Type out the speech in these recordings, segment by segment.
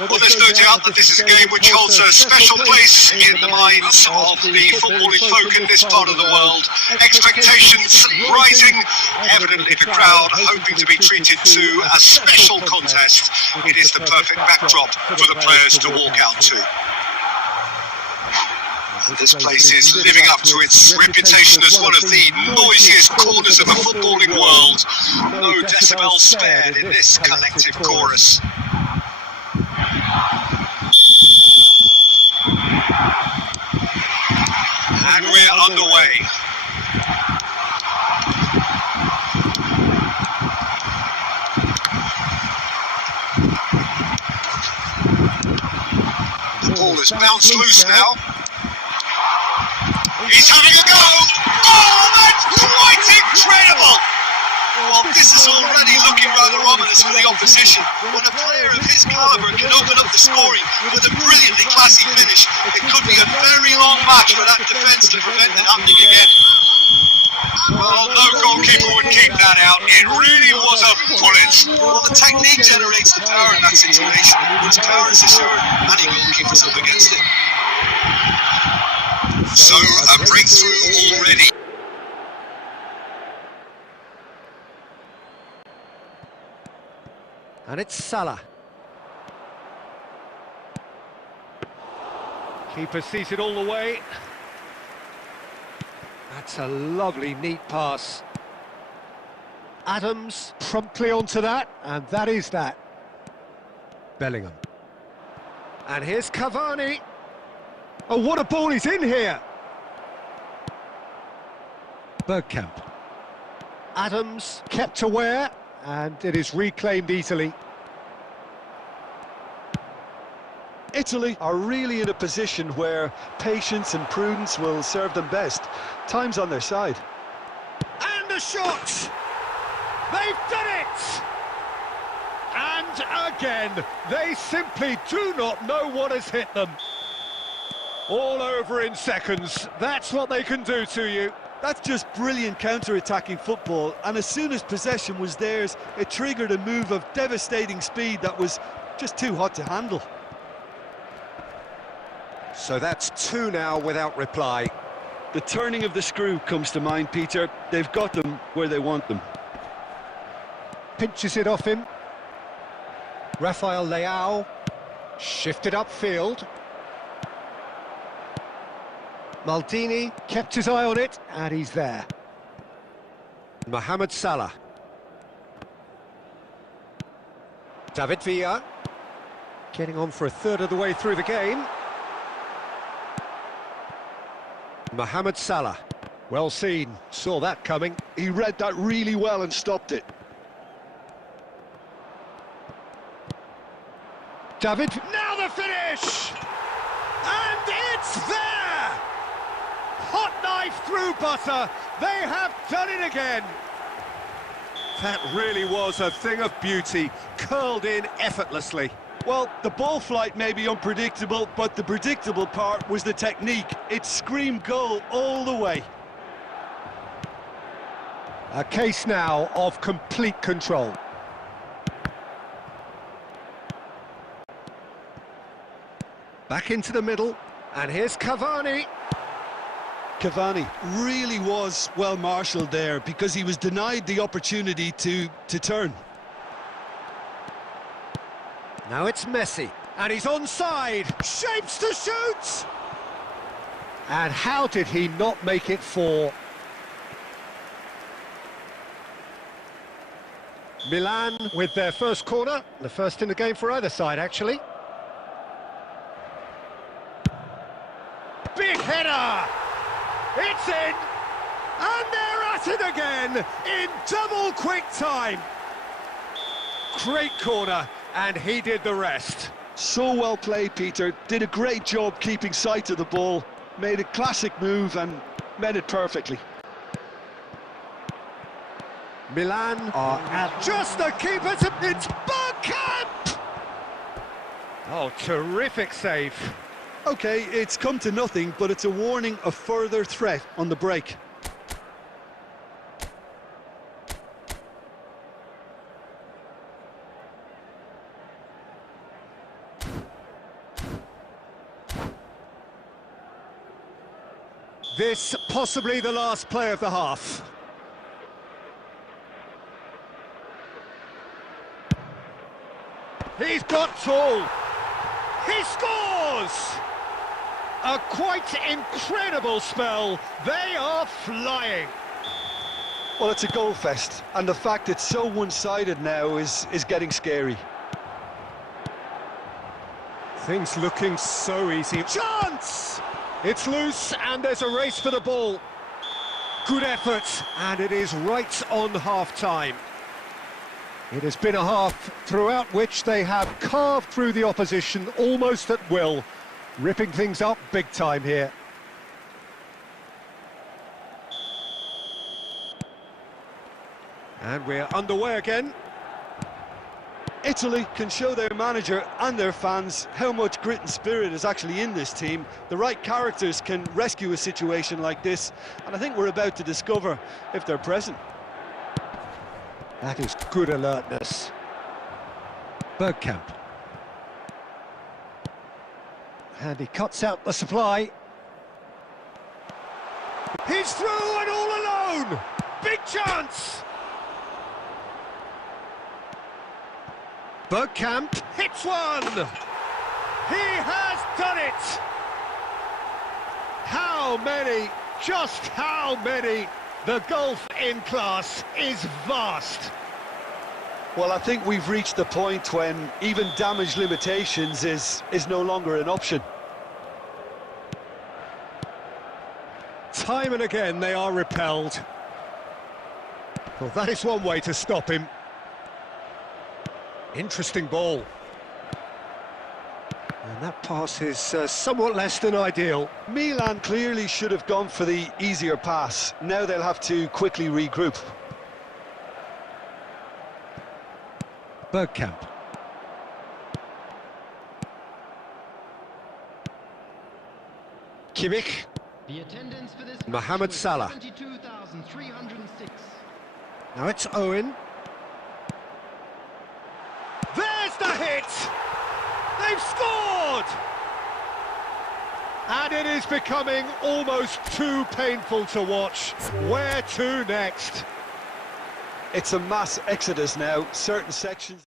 Well, there's no doubt that this is a game which holds a special place in the minds of the footballing folk in this part of the world. Expectations rising, evidently the crowd hoping to be treated to a special contest. It is the perfect backdrop for the players to walk out to. This place is living up to its reputation as one of the noisiest corners of the footballing world. No decibels spared in this collective chorus. And we're underway. The ball is bounced loose now. He's having a go! Oh, that's quite incredible! Well, this is already looking rather ominous for the opposition. When a player of his calibre can open up the scoring with a brilliantly classy finish, it could be a very long match for that defence to prevent it happening again. Well, no goalkeeper would keep that out. It really was a bullet. Well, the technique generates the power in that situation. Its power is assured. Any goalkeeper's up against it. So, a breakthrough already. And it's Salah. Keeper sees it all the way. That's a lovely, neat pass. Adams promptly onto that, and that is that. Bellingham. And here's Cavani. Oh, what a ball is in here! Bergkamp. Adams kept aware, and it is reclaimed easily. Italy are really in a position where patience and prudence will serve them best. Time's on their side. And a shot! They've done it! And again, they simply do not know what has hit them. All over in seconds. That's what they can do to you. That's just brilliant counter-attacking football, and as soon as possession was theirs, it triggered a move of devastating speed that was just too hot to handle. So that's two now without reply. The turning of the screw comes to mind, Peter. They've got them where they want them. Pinches it off him. Rafael Leao shifted upfield. Maldini kept his eye on it, and he's there. Mohamed Salah. David Villa. Getting on for a third of the way through the game. Mohamed Salah. Well seen, saw that coming. He read that really well and stopped it. David. Now the finish! And it's there! Hot knife through butter. They have done it again. That really was a thing of beauty, curled in effortlessly. Well, the ball flight may be unpredictable, but the predictable part was the technique. It screamed goal all the way. A case now of complete control. Back into the middle, and here's Cavani. Cavani really was well marshalled there because he was denied the opportunity to turn. Now it's Messi, and he's onside, shapes to shoot! And how did he not make it four? Milan with their first corner, the first in the game for either side, actually. Big header! It's in! And they're at it again, in double quick time! Great corner, and he did the rest. So well played, Peter. Did a great job keeping sight of the ball. Made a classic move and met it perfectly. Milan are at just the keeper to... It's Bergkamp! Oh, terrific save. OK, it's come to nothing, but it's a warning of further threat on the break. This possibly the last play of the half. He's got tall. He scores! A quite incredible spell. They are flying. Well, it's a goal fest, and the fact it's so one-sided now is getting scary. Things looking so easy. Chance! It's loose, and there's a race for the ball. Good effort, and it is right on half-time. It has been a half throughout which they have carved through the opposition almost at will, ripping things up big time here. And we're underway again. Italy can show their manager and their fans how much grit and spirit is actually in this team. The right characters can rescue a situation like this, and I think we're about to discover if they're present. That is good alertness. Bergkamp. And he cuts out the supply. He's through and all alone! Big chance! Bergkamp hits one! He has done it! How many? Just how many? The gulf in class is vast. Well, I think we've reached the point when even damage limitations is no longer an option. Time and again they are repelled. Well, that is one way to stop him. Interesting ball. And that pass is somewhat less than ideal. Milan clearly should have gone for the easier pass. Now they'll have to quickly regroup. Bergkamp. Kimmich. The attendance for this Mohamed Salah. 72,306. Now it's Owen. There's the hit! They've scored! And it is becoming almost too painful to watch. Where to next? It's a mass exodus now. Certain sections...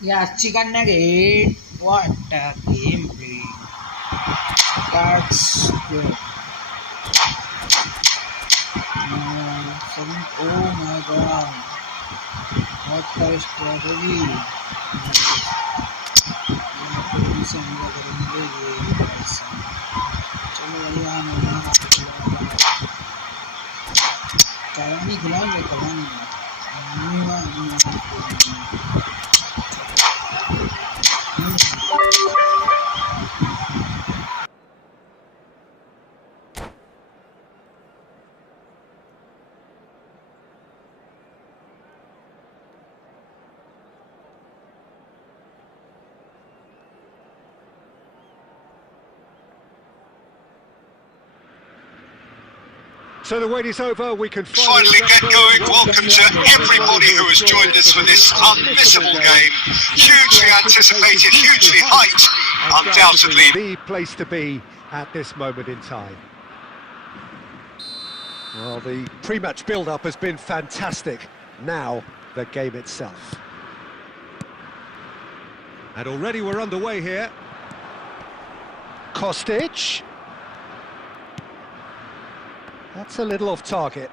Yeah, chicken nugget. What a gameplay. That's good. Oh my god. What a strategy. So the wait is over, we can Finally get going. Welcome to everybody who has joined us for this unmissable game. Hugely anticipated, hugely hyped, undoubtedly. The place to be at this moment in time. Well, the pre-match build-up has been fantastic. Now, the game itself. And already we're underway here. Kostic. That's a little off target.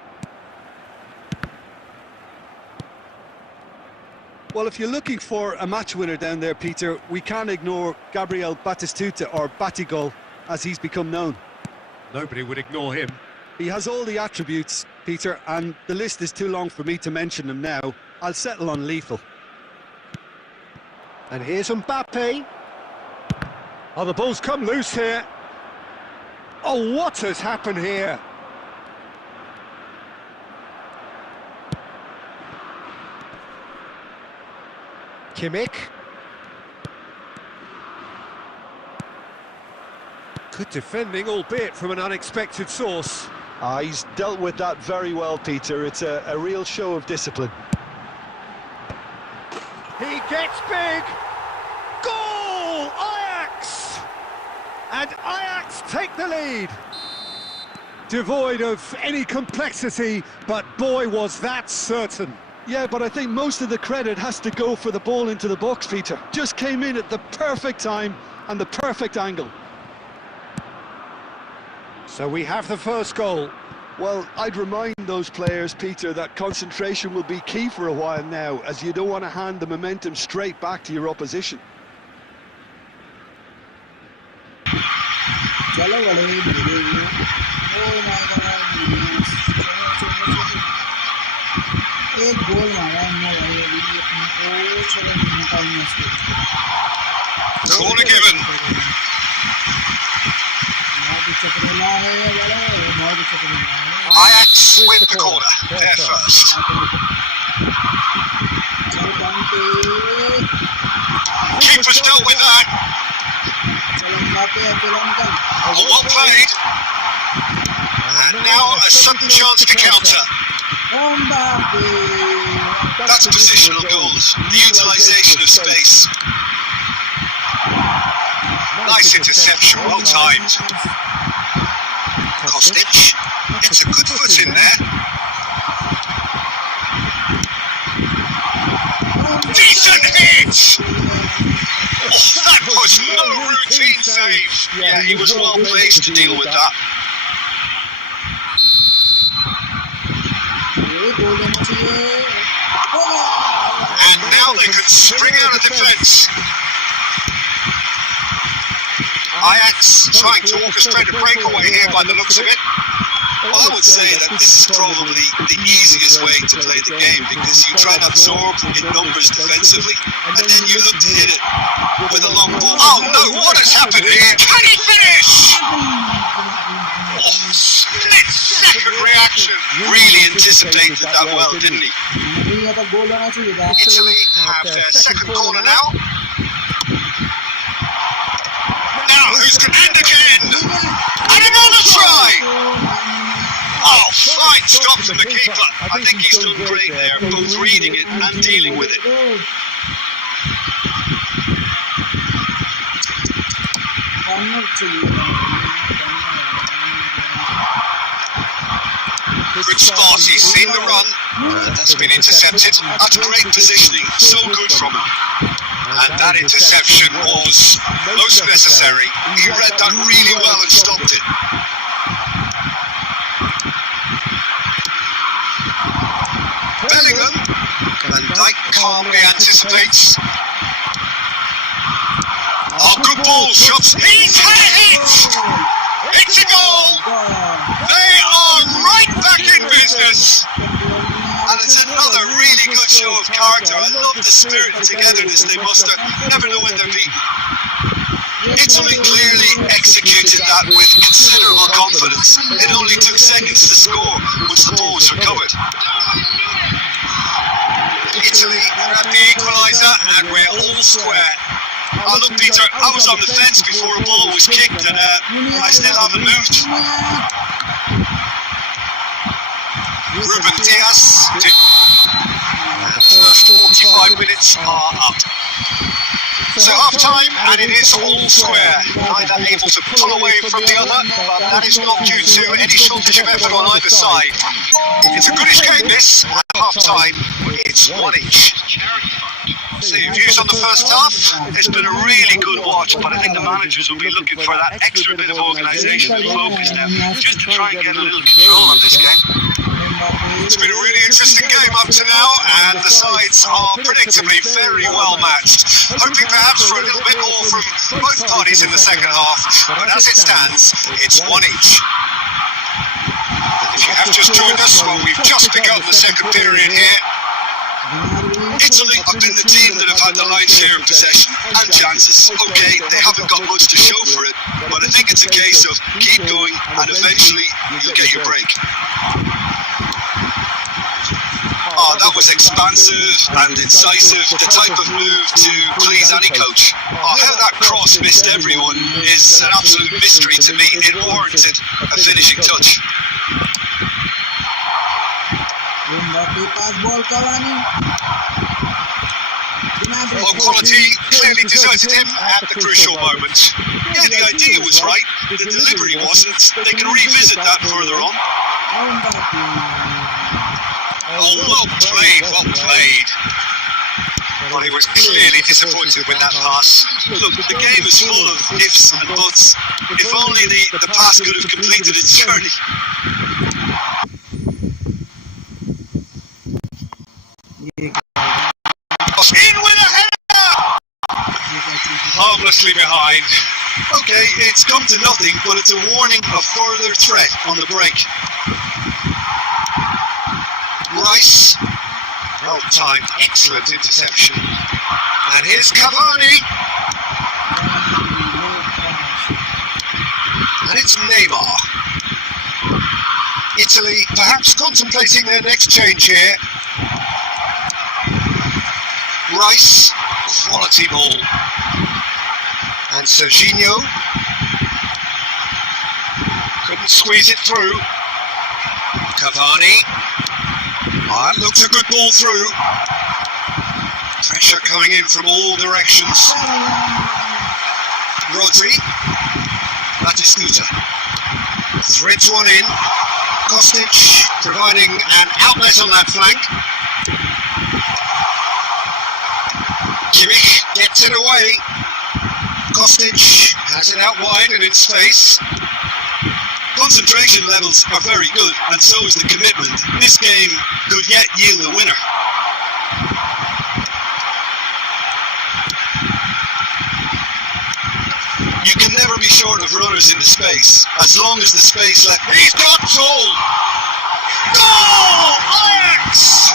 Well, if you're looking for a match winner down there, Peter, we can't ignore Gabriel Batistuta, or Batigol, as he's become known. Nobody would ignore him. He has all the attributes, Peter, and the list is too long for me to mention them now. I'll settle on lethal. And here's Mbappe. Oh, the ball's come loose here. Oh, what has happened here? Kimmich. Good defending, albeit from an unexpected source. He's dealt with that very well, Peter. It's a real show of discipline. He gets big. Goal! Ajax! And Ajax take the lead. Devoid of any complexity, but boy, was that certain. Yeah, but I think most of the credit has to go for the ball into the box, Peter. Just came in at the perfect time and the perfect angle. So we have the first goal. Well, I'd remind those players, Peter, that concentration will be key for a while now, as you don't want to hand the momentum straight back to your opposition. एक गोल मारा हमने भाई अभी अपने को चलो निकालने इसको Corner given. बहुत ही चपरेला है ये वाला बहुत ही चपरेला है Ajax win the corner. They're first. चलो कांटे Keeper's dealt with that. चलो मबाppe अकेला निकल Oh, well played. And now a sudden chance to counter. Mbappe That's positional goals, the utilisation of space. Nice interception, well timed. Kostic gets a good foot in there. Decent hit! Oh, that was no routine save. Yeah, he was well placed to deal with that. And now they can spring out of defence. Ajax trying to orchestrate a breakaway here by the looks of it. Well, I would say that this is probably the easiest way to play the game, because you try to absorb in numbers defensively, and then you look to hit it with a long ball. Oh no, what has happened here? Can he finish? Oh, split second reaction. Really anticipated that well, didn't he? Italy have their second corner now. Now, who's going to end again? And another try! Oh, fine stop from the keeper. I think he's done great there, both reading it and dealing with it. Good spot, he's seen the run. That's been intercepted. That's great positioning, so good from him. And that interception was most necessary. He read that really well and stopped it. Bellingham calmly anticipates. Oh, good ball, shots. He's had it! It's a goal! They are right back in business! And it's another really good show of character. I love the spirit and togetherness they muster. Never know when they're beaten. Italy clearly executed that with considerable confidence. It only took seconds to score once the ball was recovered. Italy grabbed the equaliser and we're all square. Oh, look, Peter, I was on the fence before a ball was kicked and I still haven't moved. Ruben Diaz. The first 45 minutes are up. So half time, and it is all square. Neither able to pull away from the other, but that is not due to any shortage of effort on either side. It's a goodish game, this. At half time, it's one each. So views on the first half, it's been a really good watch, but I think the managers will be looking for that extra bit of organisation and focus now, just to try and get a little control on this game. It's been a really interesting game up to now, and the sides are predictably very well matched. Hoping perhaps for a little bit more from both parties in the second half, but as it stands, it's one each. If you have just joined us, well, we've just begun the second period here. Italy have been the team that have had the lion's share of possession and chances. Okay, they haven't got much to show for it, but I think it's a case of keep going and eventually you'll get your break. Oh, that was expansive and incisive, the type of move to please any coach. Oh, how that cross missed everyone is an absolute mystery to me. It warranted a finishing touch. Well, quality clearly deserted him at the crucial moment. Yeah, the idea was right, the delivery wasn't. They can revisit that further on. Oh, well played, well played. Well, he was clearly disappointed with that pass. Look, the game is full of ifs and buts. If only the pass could have completed its journey. In with a header! Harmlessly behind. Okay, it's come to nothing, but it's a warning of further threat on the break. Rice. Well timed, excellent interception. And here's Cavani. And it's Neymar. Italy perhaps contemplating their next change here. Rice, quality ball. And Serginho couldn't squeeze it through. Cavani. Oh, that looks a good ball through. Pressure coming in from all directions. Rodri. Batistuta. Threads one in. Kostic providing an outlet on that flank. Kimmich gets it away. Kostic has it out wide and in space. Concentration levels are very good, and so is the commitment. This game could yet yield a winner. You can never be short of runners in the space, as long as the space left. He's got goal! Goal! Ajax!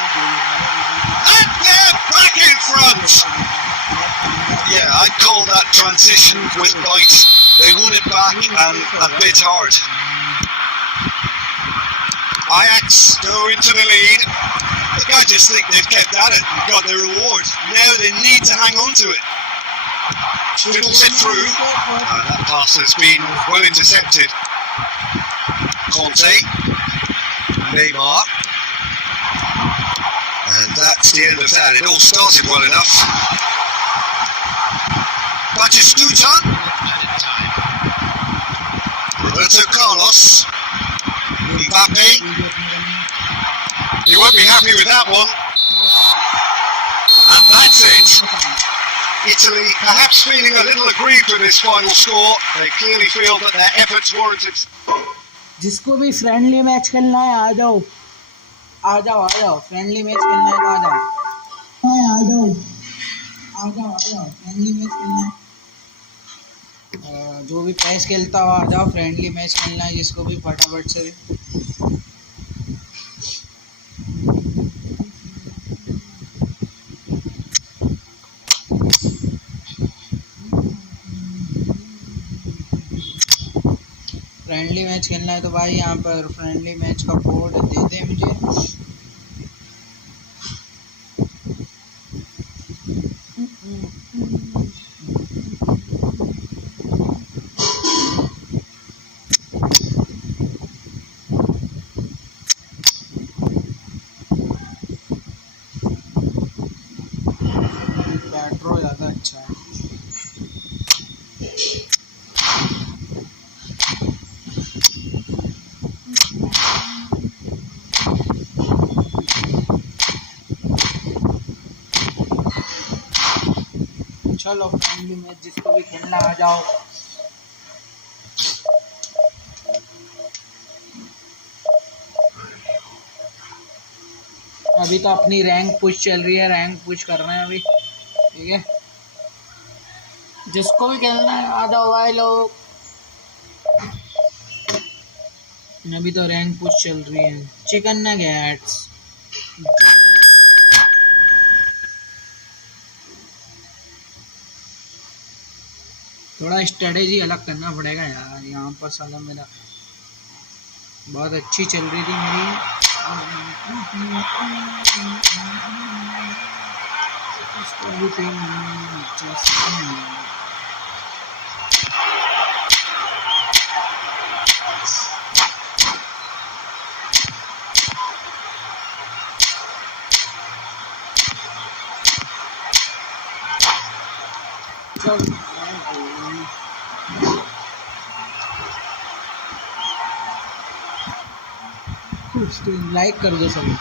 And they're back in front! Yeah, I'd call that transition with bite. They won it back and a bit hard. Ajax go into the lead. Look, I just think they've kept at it and got their reward. Now they need to hang on to it. Fiddles it through. That pass has been well intercepted. Conte. Neymar. And that's the end of that. It all started well enough. Batistuta. Roberto Carlos. Mbappe. He won't be happy with that one. And that's it. Italy perhaps feeling a little aggrieved with this final score. They clearly feel that their efforts warranted. जिसको भी friendly match खेलना है आ जाओ friendly match खेलना है तो आ जाओ। आ जाओ फ्रेंडली मैच खेलना है। जो भी पैस खेलता हो आ जाओ, फ्रेंडली मैच खेलना है जिसको भी फटाफट से। फ्रेंडली मैच खेलना है तो भाई यहाँ पर फ्रेंडली मैच का कोड दे दे मुझे। पेट्रो ज़्यादा अच्छा है। चलो फ्रेंडली मैच जिसको भी खेलना आ जाओ। अभी तो अपनी रैंक पुश चल रही है, रैंक पुश कर रहे हैं अभी, ठीक है। जिसको भी खेलना है आ जाओ भाई लोग। अभी तो रैंक पुश चल रही है। चिकन नगेट्स थोड़ा स्ट्रेटेजी अलग करना पड़ेगा यार। यहाँ पर साला मेरा बहुत अच्छी चल रही थी मेरी। लाइक कर दो सभी।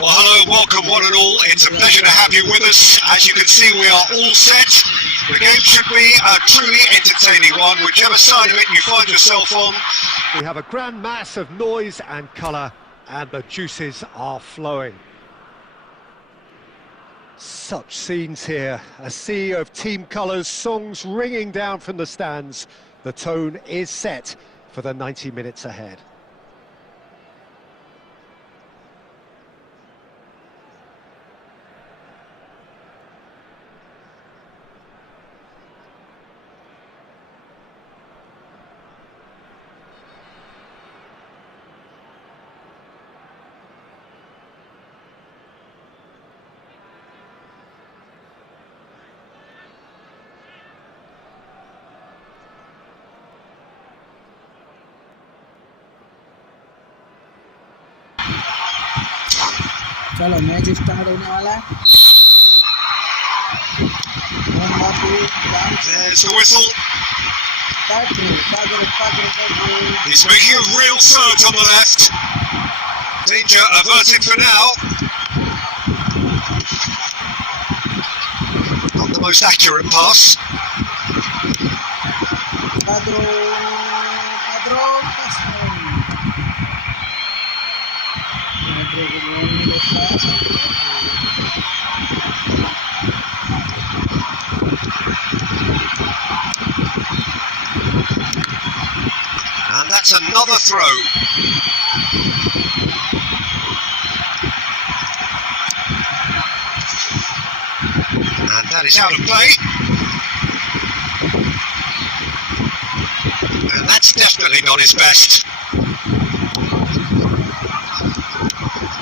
Well, hello, welcome one and all. It's a pleasure to have you with us. As you can see, we are all set. The game should be a truly entertaining one, whichever side of it you find yourself on. We have a grand mass of noise and colour, and the juices are flowing. Such scenes here, a sea of team colours, songs ringing down from the stands. The tone is set for the 90 minutes ahead. चलो match start होने वाला है। There's the whistle. He's making a real surge on the left. Danger averted for now. Not the most accurate pass. And that's another throw. And that is out of play. And that's definitely not his best.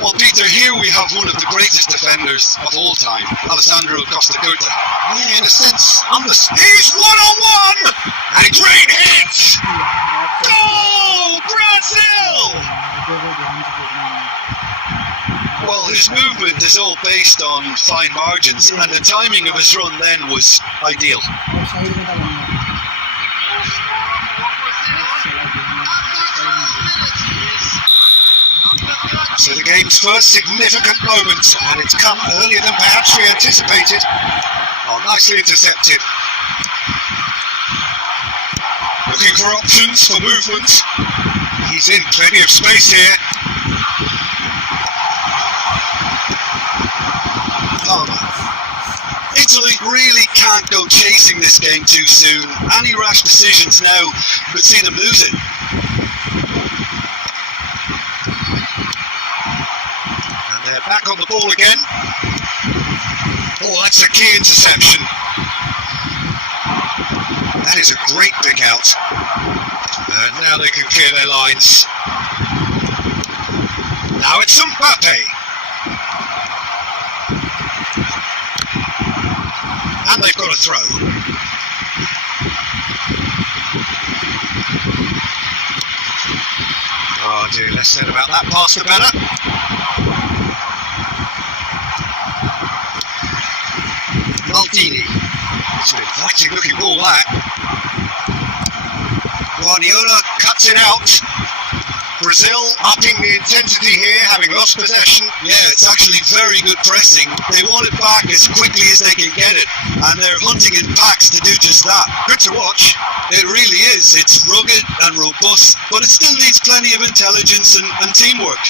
Well, Peter, here we have one of the greatest defenders of all time, Alessandro Costa Curta. In a sense, he's one-on-one! And a great hit! Goal! Brazil! Well, his movement is all based on fine margins, and the timing of his run then was ideal. So the game's first significant moment, and it's come earlier than perhaps we anticipated. Oh, nicely intercepted. Looking for options for movement. He's in plenty of space here. Palmer. Italy really can't go chasing this game too soon. Any rash decisions now could see them lose it. And they're back on the ball again. Oh, that's a key interception. That is a great pick out. And now they can clear their lines. Now it's Mbappe. And they've got a throw. Oh dear, less said about that pass the better. Maldini. It's an inviting looking ball that. Guardiola cuts it out. Brazil upping the intensity here, having lost possession. Yeah, it's actually very good pressing. They want it back as quickly as they can get it, and they're hunting in packs to do just that. Good to watch. It really is. It's rugged and robust, but it still needs plenty of intelligence and teamwork.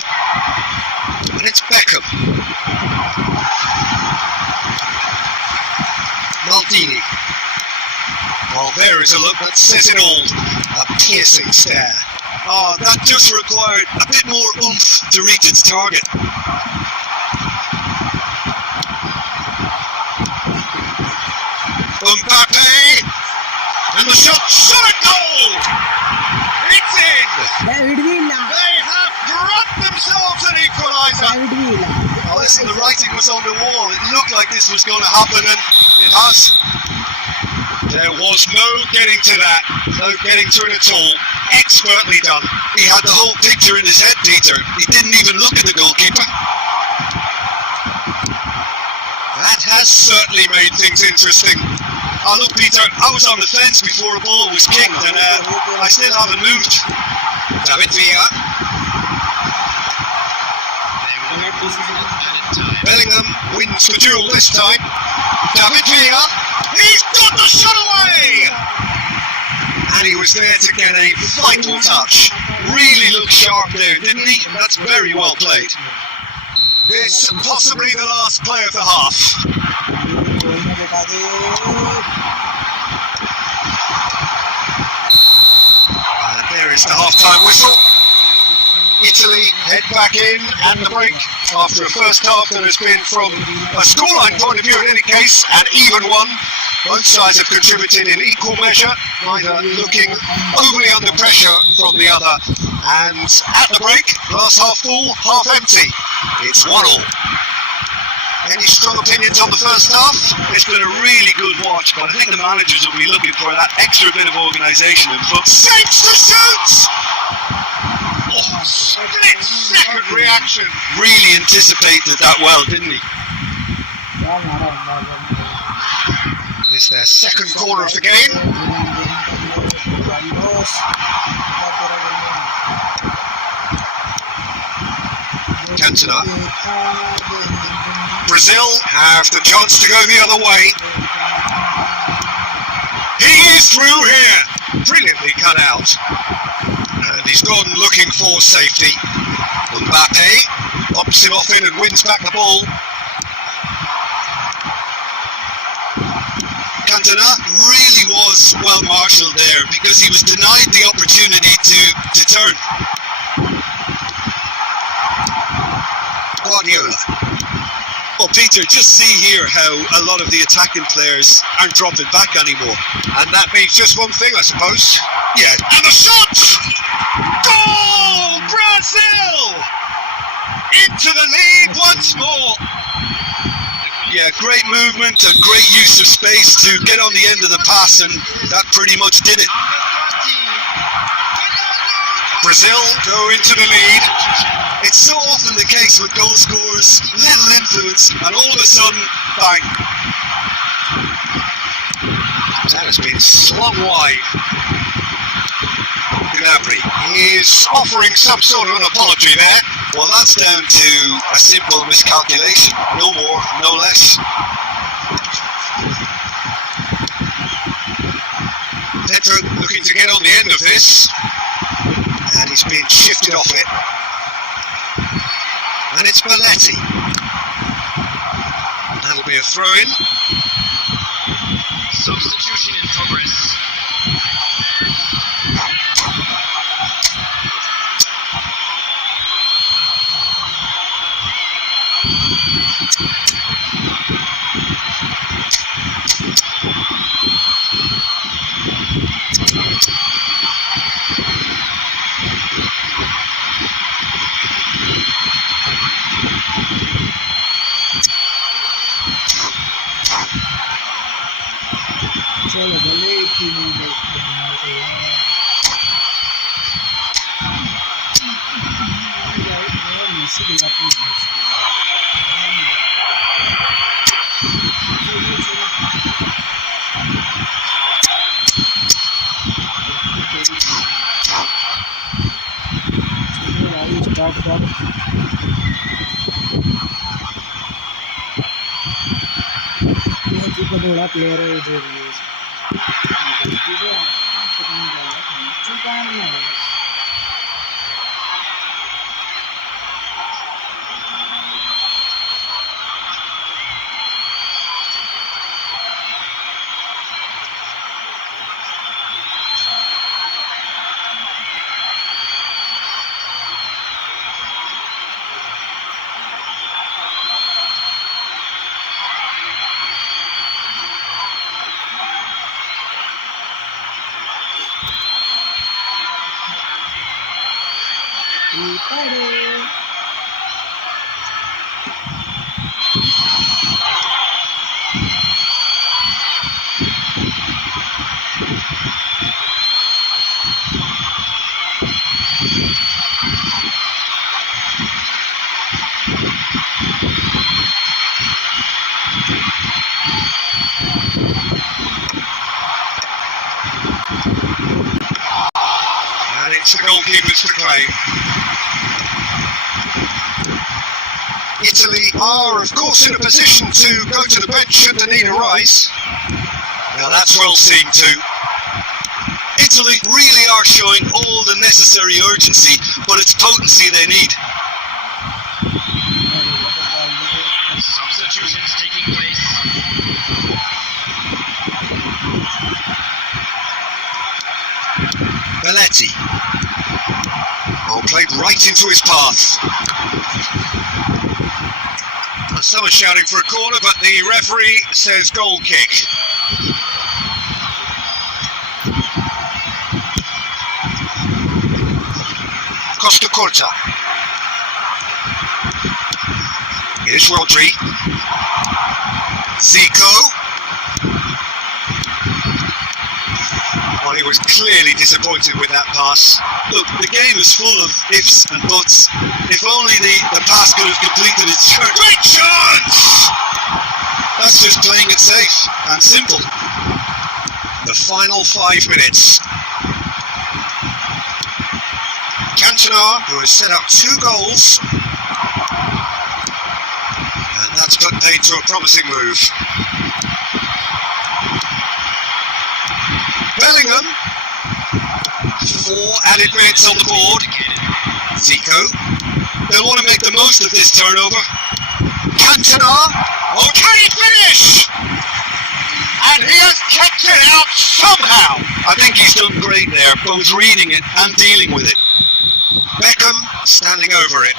And it's Beckham. Maldini. Well, there is a look that says it all. A piercing stare. Oh, that just required a bit more oomph to reach its target. Mbappe! And the shot at goal! It's in! They have brought themselves an equaliser! Oh, listen, the writing was on the wall. It looked like this was going to happen, and it has. There was no getting to that, no getting to it at all. Expertly done. He had the whole picture in his head, Peter. He didn't even look at the goalkeeper. That has certainly made things interesting. Oh look, Peter, I was on the fence before a ball was kicked, and I still haven't moved. David Villa. Bellingham wins the duel this time. David Villa. He's got the shot away! And he was there to get a vital touch. Really looked sharp there, didn't he? That's very well played. This possibly the last play of the half. And there is the half-time whistle. Italy head back in, and the break after a first half that has been, from a scoreline point of view in any case, an even one. Both sides have contributed in equal measure, neither looking overly under pressure from the other. And at the break, glass half full, half empty. It's 1-1. Any strong opinions on the first half? It's been a really good watch, but I think the managers will be looking for that extra bit of organisation and foot. Saves to shoot! Oh, split second reaction. Really anticipated that well, didn't he? It's their second corner of the game. Cantona. Brazil have the chance to go the other way. He is through here. Brilliantly cut out. And he's gone looking for safety. Mbappe pops him off in and wins back the ball. Cantona really was well marshalled there because he was denied the opportunity to turn. Guardiola. Well, Peter, just see here how a lot of the attacking players aren't dropping back anymore. And that means just one thing, I suppose. Yeah, and the shot! Goal! Brazil! Into the lead once more. Yeah, great movement and great use of space to get on the end of the pass, and that pretty much did it. Brazil go into the lead. It's so often the case with goal scorers, little influence, and all of a sudden, bang. That has been slung wide. Gnabry is offering some sort of an apology there. Well, that's down to a simple miscalculation. No more, no less. Petro looking to get on the end of this. And he's been shifted off it. And it's Belletti. And throw in. Substitution in progress. चलो भले एक ही नहीं देखते हमारे को यार Messi के लाते हैं स्टार्ट को थोड़ा प्लेयर है जो भी It's the goalkeepers to claim. Italy are, of course, in a position to go to the bench should they need a rise. Now that's well seen too. Italy really are showing all the necessary urgency, but it's potency they need. Substitutions taking place. Belletti. Oh, played right into his path. And some are shouting for a corner, but the referee says goal kick. Costa Corta. Here's Rodri. Zico. Well, he was clearly disappointed with that pass. Look, the game is full of ifs and buts. If only the pass could have completed its turn. Great chance! That's just playing it safe and simple. The final 5 minutes. Cantona, who has set up 2 goals. And that's put paid to a promising move. Bellingham, 4 added minutes on the board. Zico, they'll want to make the most of this turnover. Cantona, oh, can he finish? And he has kept it out somehow. I think he's done great there, both reading it and dealing with it. Beckham standing over it.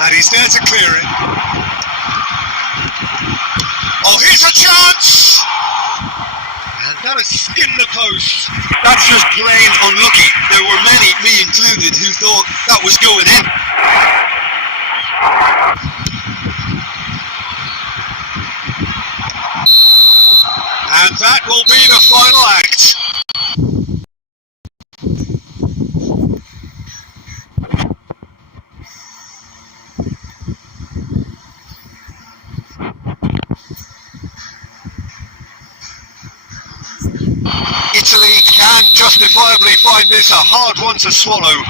And he's there to clear it. Oh, here's a chance! And that has skinned the post. That's just plain unlucky. There were many, me included, who thought that was going in. And that will be the final act. Italy can justifiably find this a hard one to swallow.